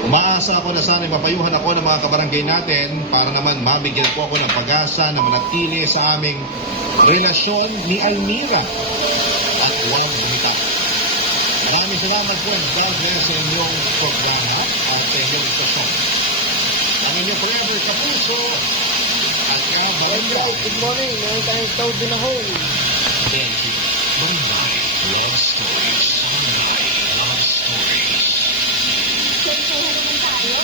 Umaasa ako na sana'y mapayuhan ako ng mga kabarangay natin para naman mabigyan po ako ng pag-asa na manatili sa aming relasyon ni Almira at huwag bumitaw. Maraming salamat po and God bless sa inyong programa at sa inyong istasyon. Ang inyong forever kapuso at kabarangay. Good morning. Meron tayong toad in a hole. Thank you. Barangay Love Stories. Barangay Love Stories. Kaya naman tayo.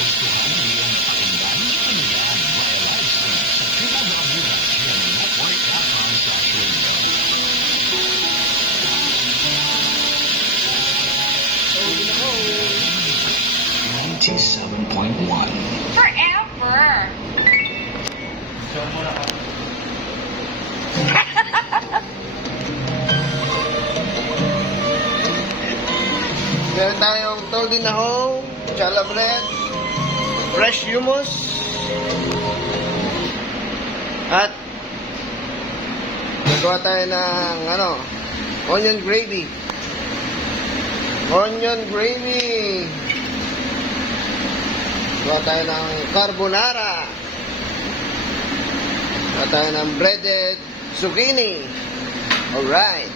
Gustuhan niyong pakinggan? Ano yan? Mga live stream sa www.network.com/radio. Toad in a hole. 97.1. Forever. Meron tayong toad in a hole, challah bread, fresh hummus, at nagawa tayo ng onion gravy. Onion gravy. Nagawa tayo ng carbonara. Nagawa tayo ng breaded zucchini. Alright.